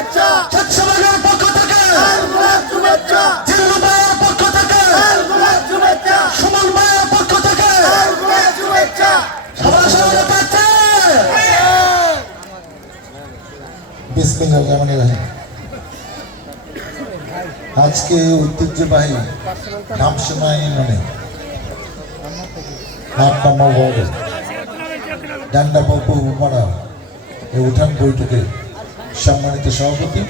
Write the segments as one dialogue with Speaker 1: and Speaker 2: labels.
Speaker 1: শুভেচ্ছা
Speaker 2: স্বেচ্ছাসেবকের পক্ষ থেকে।
Speaker 1: শুভেচ্ছা
Speaker 2: জিল্লু পক্ষ থেকে।
Speaker 1: শুভেচ্ছা
Speaker 2: সুমন ভাইয়ের পক্ষ থেকে।
Speaker 1: শুভেচ্ছা
Speaker 2: সবার সঙ্গে পাচ্ছে। বিসমিল্লাহ রহমানির রহিম আজকে ঐতিহ্যবাহী নামসীমা ইউনিয়নে আট নম্বর ওয়ার্ডে ডান্ডাপল্প উপপাড়া এই উঠান বৈঠকে সম্মানিত সভাপতি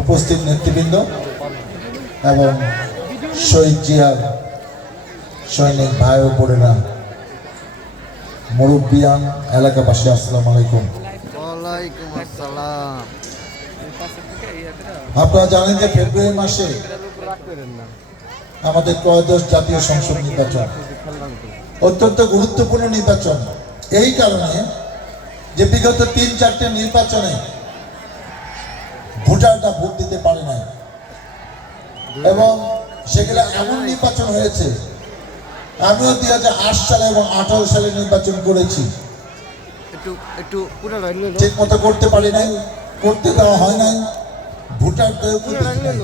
Speaker 2: উপস্থিত নেতৃবৃন্দ এবং শহীদ জিয়ার সৈনিক ভাই ও বোনেরা মুরব্বিয়ান এলাকাবাসী আসসালামু আলাইকুম। আপনারা জানেন যে ফেব্রুয়ারি মাসে আমাদের ত্রয়োদশ জাতীয় সংসদ নির্বাচন অত্যন্ত গুরুত্বপূর্ণ নির্বাচন। এই কারণে যে বিগত তিন চারটে নির্বাচনে ভোটাররা ভোট দিতে পারে নাই। এবং সেগুলো এমন নির্বাচন হয়েছে আমিও দুই হাজার আট সালে এবং আঠারো সালে নির্বাচন করেছি। ঠিক মতো করতে পারি নাই করতে দেওয়া হয় নাই নাই।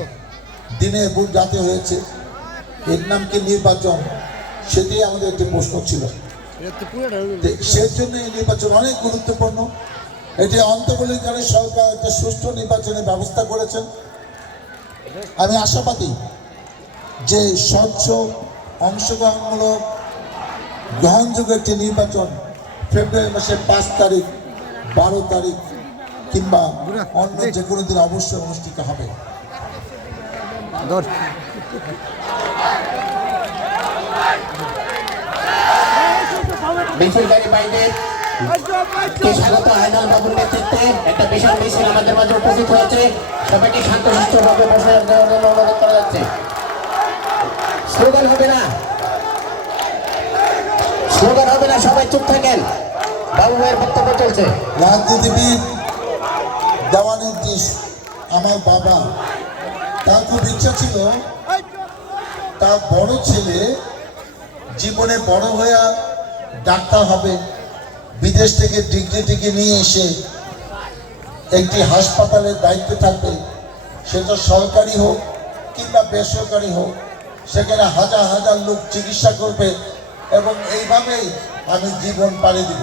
Speaker 2: দিনে ভোট রাতে হয়েছে এর নাম কি নির্বাচন সেটাই আমাদের একটি প্রশ্ন ছিল।
Speaker 1: একটু পুরো
Speaker 2: সেই জন্য এই নির্বাচন অনেক গুরুত্বপূর্ণ। এটি অন্তর্বর্তীকালে সরকার একটা সুষ্ঠু নির্বাচনের ব্যবস্থা করেছেন। আমি আশাবাদী যে স্বচ্ছ, অংশগ্রহণমূলক, গ্রহণযোগ্য একটি নির্বাচন ফেব্রুয়ারি মাসের পাঁচ তারিখ, বারো তারিখ কিংবা অন্য যে কোনো দিন অবশ্যই অনুষ্ঠিত হবে।
Speaker 3: মিছিলকারী বাইদের বাবুর নেতৃত্বে একটা বিশাল মিছিল আমাদের মাঝে উপস্থিত হয়েছে। সবাইকে শান্তশিষ্টভাবে বসে অনুরোধ করা যাচ্ছে। স্লোগান হবে না। স্লোগান হবে না, সবাই চুপ থাকেন। বাবু ভাইয়ের বক্তব্য চলছে।
Speaker 2: রাজনীতিবিদ আমার বাবা, তার খুব ইচ্ছা ছিল, তার বড় ছেলে জীবনে বড় হয়ে ডাক্তার হবে। বিদেশ থেকে ডিগ্রি টিকে নিয়ে এসে একটি হাসপাতালের দায়িত্বে থাকবে সেটা সরকারি হোক কিংবা বেসরকারি হোক, সেখানে হাজার হাজার লোক চিকিৎসা করবে এবং এইভাবেই আমি জীবন পাড়ি দিব।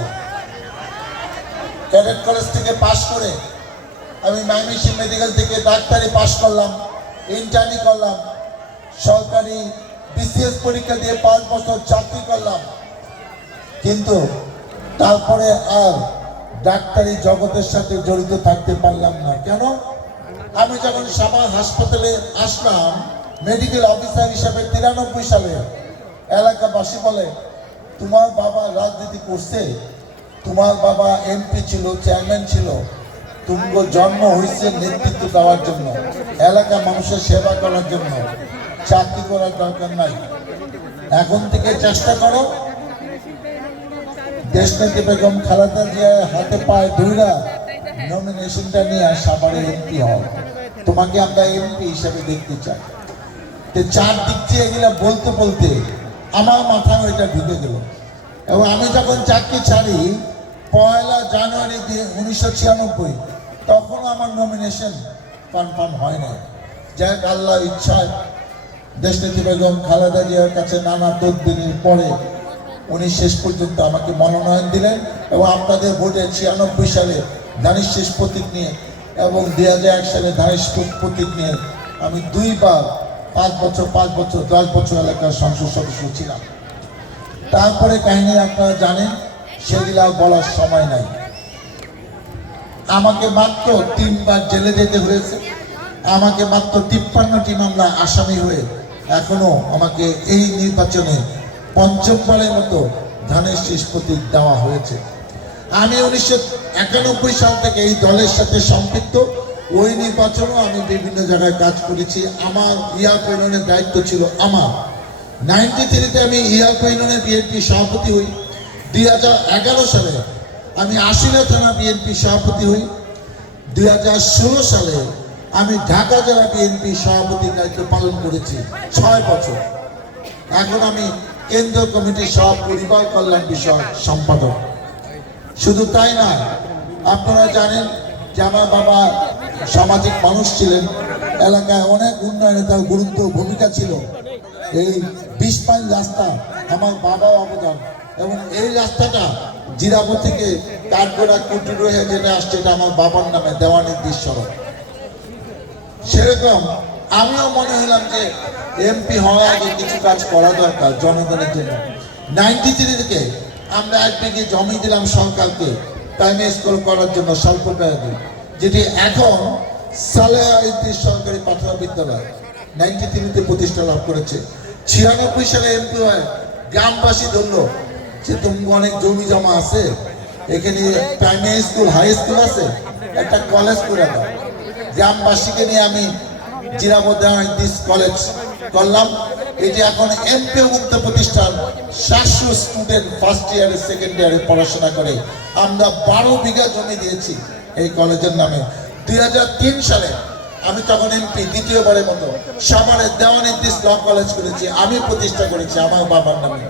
Speaker 2: ক্যাডেট কলেজ থেকে পাশ করে আমি মাইমিসি মেডিকেল থেকে ডাক্তারি পাশ করলাম, ইন্টার্নি করলাম, সরকারি বিসিএস পরীক্ষা দিয়ে পাঁচ বছর চাকরি করলাম। কিন্তু তারপরে আর ডাক্তারি জগতের সাথে জড়িত থাকতে পারলাম না। কেন? আমি যখন সাভার হাসপাতালে আসলাম মেডিকেল অফিসার হিসাবে তিরানব্বই সালে এলাকাবাসী বলে, তোমার বাবা রাজনীতি করছে, তোমার বাবা এমপি ছিল চেয়ারম্যান ছিল তুমগো জন্ম হয়েছে নেতৃত্ব দেওয়ার জন্য, এলাকা মানুষের সেবা করার জন্য, চাকরি করার দরকার নাই। এখন থেকে চেষ্টা করো দেশনেত্রী বেগম খালেদা জিয়ার হাতে পায়ে ধুইরা নমিনেশনটা নিয়ে সাভারে এমপি হও তোমাকে আমরা এমপি হিসেবে দেখতে চাই। তো চার দিক দিয়ে এগুলা বলতে বলতে আমার মাথায় ওইটা ঢুকে গেল। এবং আমি যখন চাকরি ছাড়ি, পয়লা জানুয়ারি দিয়ে উনিশশো ছিয়ানব্বই তখন আমার নমিনেশন কনফার্ম হয় না যাই হোক আল্লাহ ইচ্ছায় দেশনেত্রী বেগম খালেদা জিয়ার কাছে নানা তদবিরের পরে উনি শেষ পর্যন্ত আমাকে মনোনয়ন দিলেন এবং আপনাদের ভোটে ছিয়ানব্বই সালে ধানের শেষ প্রতীক নিয়ে এবং দুই হাজার এক সালে ধানের শেষ প্রতীক নিয়ে আমি দুইবার পাঁচ বছর পাঁচ বছর, দশ বছর এলাকার সংসদ সদস্য ছিলাম। তারপরে কাহিনী আপনারা জানেন, সেগুলা বলার সময় নাই। আমাকে মাত্র তিনবার জেলে যেতে হয়েছে। আমাকে মাত্র তিপ্পান্নটি মামলা আসামি হয়ে এখনও আমাকে এই নির্বাচনে পঞ্চমবারের মতো ধানের শেষ প্রতীক দেওয়া হয়েছে। আমি উনিশশো একানব্বই সাল থেকে এই দলের সাথে সম্পৃক্ত। ওই নির্বাচনেও আমি বিভিন্ন জায়গায় কাজ করেছি। আমার ইয়া ইউনিয়নের দায়িত্ব ছিল আমার। নাইনটি থ্রিতে আমি ইয়া ইউনিয়নের বিএনপি সভাপতি হই। দুই হাজার এগারো সালে আমি আশিলা থানা বিএনপি সভাপতি হই। দুই হাজার ষোলো সালে আমি ঢাকা জেলা বিএনপি সভাপতির দায়িত্ব পালন করেছি। ছয় বছর। এখন আমি কেন্দ্রীয় কমিটির সব পরিবার কল্যাণ বিষয়ক সম্পাদক। শুধু তাই না আপনারা জানেন যে আমার বাবা সামাজিক মানুষ ছিলেন, এলাকায় অনেক উন্নয়নে তার গুরুত্ব ভূমিকা ছিল। এই বিশ মাইল রাস্তা আমার বাবাও অবদান, এবং এই রাস্তাটা জিরাবো থেকে কাঠগোড়া কুটির হয়ে যেটা আসছে, এটা আমার বাবার নামে দেওয়া নির্দেশ সড়ক সেরকম আমিও মনে হলাম যে এমপি হওয়ার আগে কিছু কাজ করা দরকার জনগণের জন্য। নাইনটি থ্রি থেকে আমরা এক বিঘে জমি দিলাম সরকারকে প্রাইমারি স্কুল করার জন্য স্বল্প ব্যয়ে যেটি এখন ইদ্রিস সরকারি প্রাথমিক বিদ্যালয় নাইনটি থ্রিতে প্রতিষ্ঠা লাভ করেছে। ছিয়ানব্বই সালে এমপি হয়, গ্রামবাসী ধরলো যে তুমি অনেক জমি জমা আছে, এখানে প্রাইমারি স্কুল হাই স্কুল আছে, একটা কলেজ করে দাও। গ্রামবাসীকে নিয়ে আমি জিরাবদ্দিস কলেজ করলাম এটি এখন মুক্ত প্রতিষ্ঠান সাতশো স্টুডেন্ট ফার্স্ট ইয়ারে সেকেন্ড ইয়ারে পড়াশোনা করে। আমরা বারো বিঘা জমি দিয়েছি এই কলেজের নামে। দুই সালে আমি তখন এমপি দ্বিতীয়বারের মতো সাভারে দেওয়ানিদ্দিস ল কলেজ করেছি, আমি প্রতিষ্ঠা করেছি আমার বাবার নামে।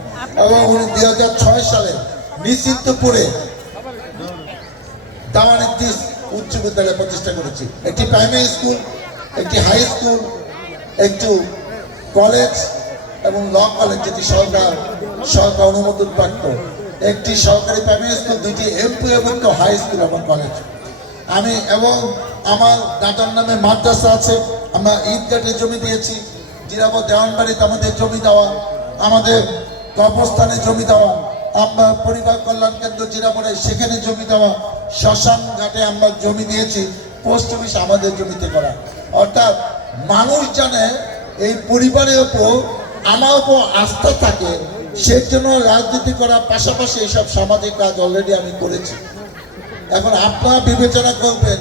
Speaker 2: এবং উনি দুই সালে নিশ্চিন্তপুরে দাওয়ানিদ্দিস উচ্চ বিদ্যালয় প্রতিষ্ঠা করেছি। একটি প্রাইমারি স্কুল একটি হাই স্কুল একটু কলেজ এবং ল কলেজ যেটি সরকার সরকার অনুমোদন প্রাপ্ত। একটি সরকারি প্রাইমারি স্কুল দুইটি এমপি এবং হাই স্কুল এবং কলেজ আমি এবং আমার দাদার নামে মাদ্রাসা আছে, আমরা ঈদগাটের জমি দিয়েছি জিরাবো দেওয়ানবাড়িতে আমাদের জমি দেওয়া, আমাদের কবরস্থানে জমি দেওয়া, আমরা পরিবার কল্যাণ কেন্দ্র জিরাবরে সেখানে জমি দেওয়া, শ্মশান ঘাটে আমরা জমি দিয়েছি, পোস্ট অফিস আমাদের জমিতে করা। অর্থাৎ মানুষ জানে এই পরিবারের ওপর, আমার ওপর আস্থা থাকে সেই জন্য রাজনীতি করার পাশাপাশি এইসব সামাজিক কাজ অলরেডি আমি করেছি। এখন আপনারা বিবেচনা করবেন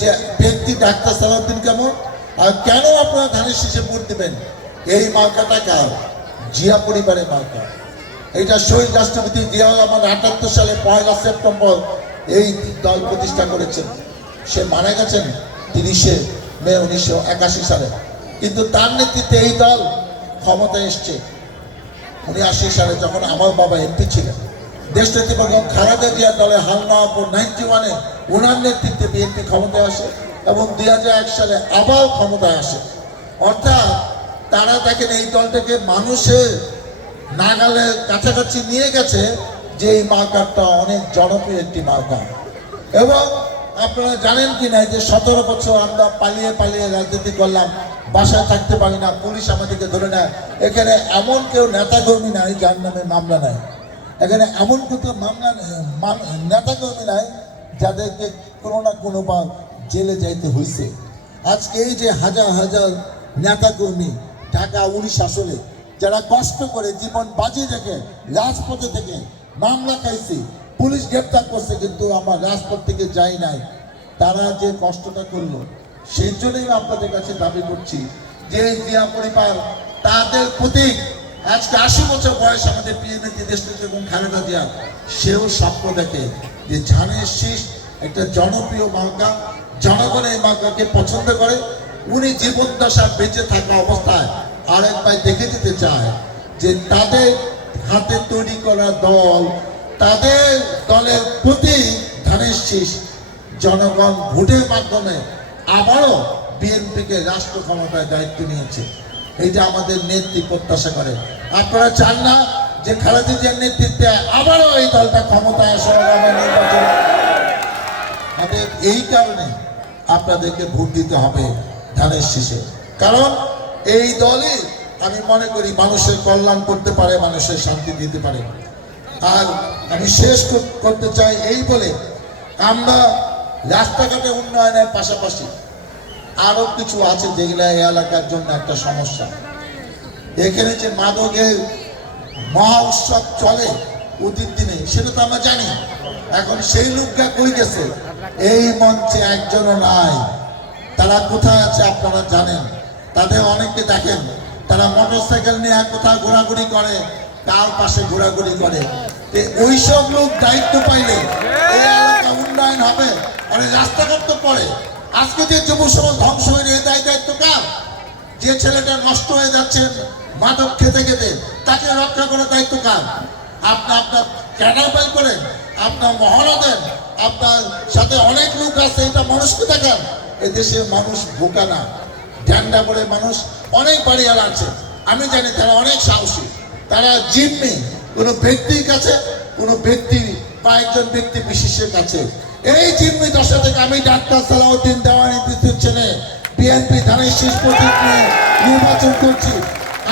Speaker 2: যে ব্যক্তি ডাক্তার সালাউদ্দিন কেমন, আর কেন আপনারা ধানের শীষে ভোট দেবেন? এই মার্কাটা কার? জিয়া পরিবারের মার্কা। এটা শহীদ রাষ্ট্রপতি জিয়া রহমান আটাত্তর সালে পয়লা সেপ্টেম্বর এই দল প্রতিষ্ঠা করেছেন। সে মারা গেছেন তিরিশে মে উনিশশো একাশি সালে। কিন্তু তার নেতৃত্বে এই দল ক্ষমতায় এসছে। উনিআশি সালে যখন আমার বাবা এমপি ছিলেন, দেশ নেতৃত্ব খালেদা জিয়া দলে হাল নেওয়ার পর নাইনটি ওয়ানে ওনার নেতৃত্বে বিএনপি ক্ষমতায় আসে এবং দুই সালে আবার ক্ষমতায় আসে। অর্থাৎ তারা দেখেন এই দলটাকে মানুষের নাগালের কাছাকাছি নিয়ে গেছে, যে এই মার্কারটা অনেক জনপ্রিয় একটি মার্কার। এবং আপনারা জানেন কি না যে সতেরো বছর আমরা পালিয়ে পালিয়ে রাজনীতি করলাম, বাসায় থাকতে পারি না, পুলিশ আমাদেরকে ধরে নেয়। এখানে এমন কেউ নেতাকর্মী নাই যার নামে মামলা নাই। এখানে এমন কোনো মামলা মাম- নেতাকর্মী নাই যাদেরকে কোনো না কোনো বার জেলে যাইতে হয়েছে আজকে এই যে হাজার হাজার নেতাকর্মী ঢাকা উনিশ আসলে, যারা কষ্ট করে জীবন বাজি রেখে রাজপথে থেকে মামলা খাইছে পুলিশ গ্রেপ্তার করছে, কিন্তু আমার রাজপথ থেকে যাই নাই। তারা যে কষ্টটা করল, সেই জন্যই আপনাদের কাছে দাবি করছি যে জিয়া পরিবার তাদের প্রতীক। আজকে আশি বছর বয়স আমাদের প্রিয় নেত্রী দেশ নেত্রী এবং খালেদা জিয়া, সেও স্বপ্ন দেখে যে ঝানের শীষ একটা জনপ্রিয় মার্কা জনগণ এই মার্কাকে পছন্দ করে। উনি জীবনদশা বেঁচে থাকা অবস্থায় আরেকবার দেখে দিতে চায় যে তাদের হাতে তৈরি করা দল তাদের দলের প্রতি ধানের জনগণ ভোটের মাধ্যমে আবারও বিএনপিকে রাষ্ট্র ক্ষমতায় দায়িত্ব নিয়েছে। এইটা আমাদের নেত্রী প্রত্যাশা করে। আপনারা চান না যে খালেদা জিয়ার নেতৃত্বে আবারও এই দলটা ক্ষমতায় আসে আগামী নির্বাচনে আমাদের এই কারণে আপনাদেরকে ভোট দিতে হবে ধানের শীষে। কারণ এই দলই আমি মনে করি মানুষের কল্যাণ করতে পারে, মানুষের শান্তি দিতে পারে। আর আমি শেষ করতে চাই এই বলে আমরা রাস্তাঘাটে উন্নয়নের পাশাপাশি আরও কিছু আছে যেগুলো এই এলাকার জন্য একটা সমস্যা। এখানে যে মাদকের মহা উৎসব চলে অতীত দিনে, সেটা তো আমরা জানি। এখন সেই লোকটা কই গেছে? এই মঞ্চে একজনও নাই। তারা কোথায় আছে আপনারা জানেন? তাদের অনেককে দেখেন। তারা মোটর সাইকেল নিয়ে কোথাও ঘোরাঘুরি করে। কার পাশে ঘোরাঘুরি করে। ওইসব লোক দায়িত্ব পাইলে উন্নয়ন হবে অনেক রাস্তাঘাট তো পড়ে। আজকে যে যুব সমাজ ধ্বংস হয়ে দায় দায়িত্ব কার? যে ছেলেটা নষ্ট হয়ে যাচ্ছে মাদক খেতে খেতে, তাকে রক্ষা করার দায়িত্ব কার? আপনি আপনার ক্যাডার বের করেন, আপনার মহড়া দেন, আপনার সাথে অনেক লোক আছে, এটা মানুষকে দেখান এ এদেশের মানুষ বোকা না ঠান্ডা পরে মানুষ অনেক বাড়িওয়ালা আছে। আমি জানি তারা অনেক সাহসী। তারা জিম্মি। কোনো ব্যক্তির কাছে, কোনো ব্যক্তি বা একজন ব্যক্তি বিশেষের কাছে। এই জিম্মি দশা থেকে আমি ডাক্তার সালাউদ্দিন দেওয়ানি বিদ্যুৎ ছেলে বিএনপি ধানের শেষ প্রতীক নিয়ে নির্বাচন করছি।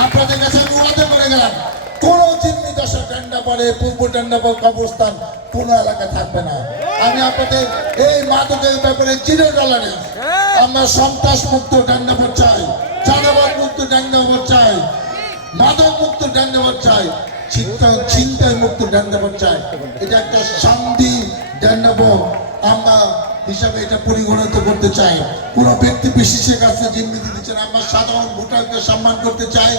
Speaker 2: আপনাদের কাছে আমি ওয়াদা করে গেলাম, কোন জিম্মি দশা ঠান্ডা পরে, পূর্ব ঠান্ডা পর কবরস্থান কোন এলাকা থাকবে না। আমি আপনাদের এই মাদকের ব্যাপারে জিরো টলারেন্স আমরা সন্ত্রাস মুক্ত ডান্ডাপর চাই চাঁদাবাদ মুক্ত ডান্ডাপর চাই মাদক মুক্ত ডান্ডাপর চাই চিন্তা চিন্তায় মুক্ত ডান্ডাপর চাই। এটা একটা শান্তি ডান্ডাপর আমরা হিসাবে এটা পরিগণিত করতে চাই। কোন ব্যক্তি বিশেষের কাছে জিম্মি চাই আমরা সাধারণ ভোটারকে সম্মান করতে চাই।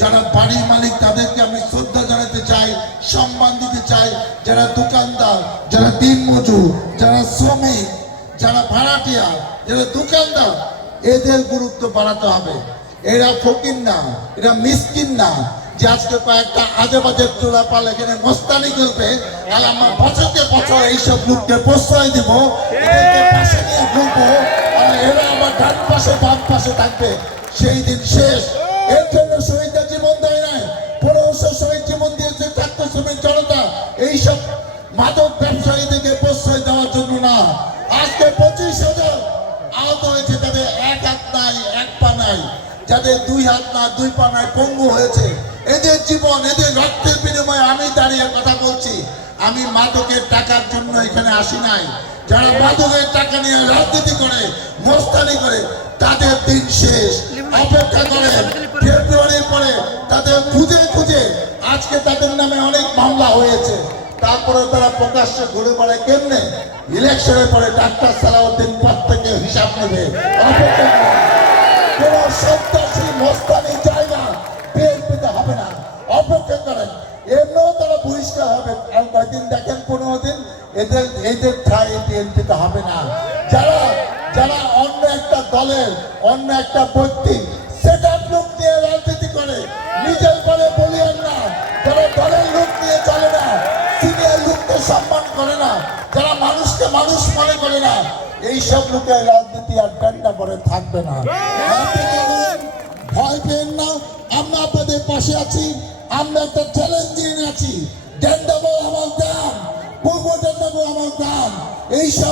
Speaker 2: যারা বাড়ির মালিক, তাদেরকে আমি শ্রদ্ধা জানাতে চাই, সম্মান দিতে চাই। যারা দোকানদার, যারা দিনমজুর যারা শ্রমিক, যারা ভাড়াটিয়া, যারা দোকানদার, এদের গুরুত্ব বাড়াতে হবে। এরা ফকির না, এরা মিসকিন না। যে আজকে কয়েকটা আজে বাজে চোরা পাল এখানে মস্তানি করবে আর আমার বছরকে বছর এইসব লোককে প্রশ্রয় দিব পাশে নিয়ে ঘুরবো। আর এরা আমার ডান পাশে, বাম পাশে থাকবে। সেই দিন শেষ। এর জন্য শহীদদের জীবন দেয় নাই। পনেরোশো শহীদ জীবন দিয়েছে ছাত্র শ্রমিক জনতা। এইসব মাদক যাদের দুই হাত না দুই পা নাই পঙ্গু হয়েছে। এদের জীবন এদের রক্তের বিনিময়ে আমি দাঁড়িয়ে কথা বলছি। আমি মাদকের টাকার জন্য এখানে আসি নাই। যারা মাদকের টাকা নিয়ে রাজনীতি করে মোস্তানি করে তাদের দিন শেষ। অপেক্ষা করে ফেব্রুয়ারির পরে তাদের খুঁজে খুঁজে আজকে তাদের নামে অনেক মামলা হয়েছে। তারপরে তারা প্রকাশ্যে ঘুরে পড়ে কেমনে? ইলেকশনের পরে ডাক্তার সালাউদ্দিন পদ থেকে হিসাব নেবে। অপেক্ষা করুন। কোন সন্ত্রাসী মস্তানি জায়গা বিএনপিতে হবে না। অপেক্ষা করেন, এমনিও তারা বহিষ্কার হবে। আর কয়েকদিন দেখেন, পনেরো দিন, এদের এদের ঠাই বিএনপিতে হবে না। যারা যারা অন্য একটা দলের, অন্য একটা ব্যক্তি, সেট লোক নিয়ে রাজনীতি করে। নিজের বলে বলিয়েন না, যারা দলের লোক নিয়ে চলে না, সিনিয়র লোককে সম্মান করে না, যারা মানুষকে মানুষ মনে করে না এই সব লোকের রাজনীতি আর প্যান্ডা করে থাকবে না। ভয় পেন না, আমরা আপনাদের পাশে আছি, আমরা একটা চ্যালেঞ্জ দিয়ে আছি ডান্ডাবো আমার দাম পূর্ব ডান্ডাবো আমার দাম এইসব